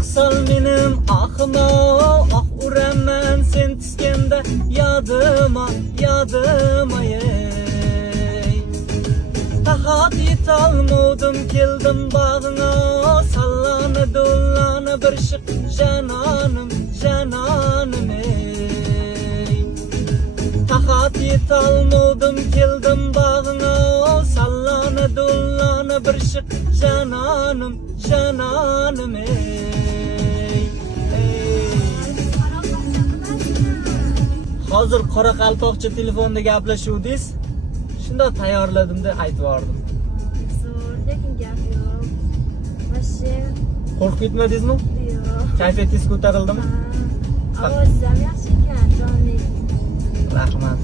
Qısal menim ahıma, ah uraman sen tuskanda yadıma, yadıma ey. Tahat yetalmadım keldim bağına, sallana dollana bir şık cananım, cananım ey. Tahat yetalmadım keldim bağına, sallana dollana bir şık cananım, cananım ey. Hozir Qoraqalpoqcha telefonda gaplashuvdingiz. Shunda tayyorladim-da aytib yordim. Zo'r, lekin gap yo'q. Vashi Qo'rqib ketmadingizmi? yo'q. Kayfiyatingiz ko'tarildimi? Ovozingiz ham yaxshi ekan, jonli. Rahmat.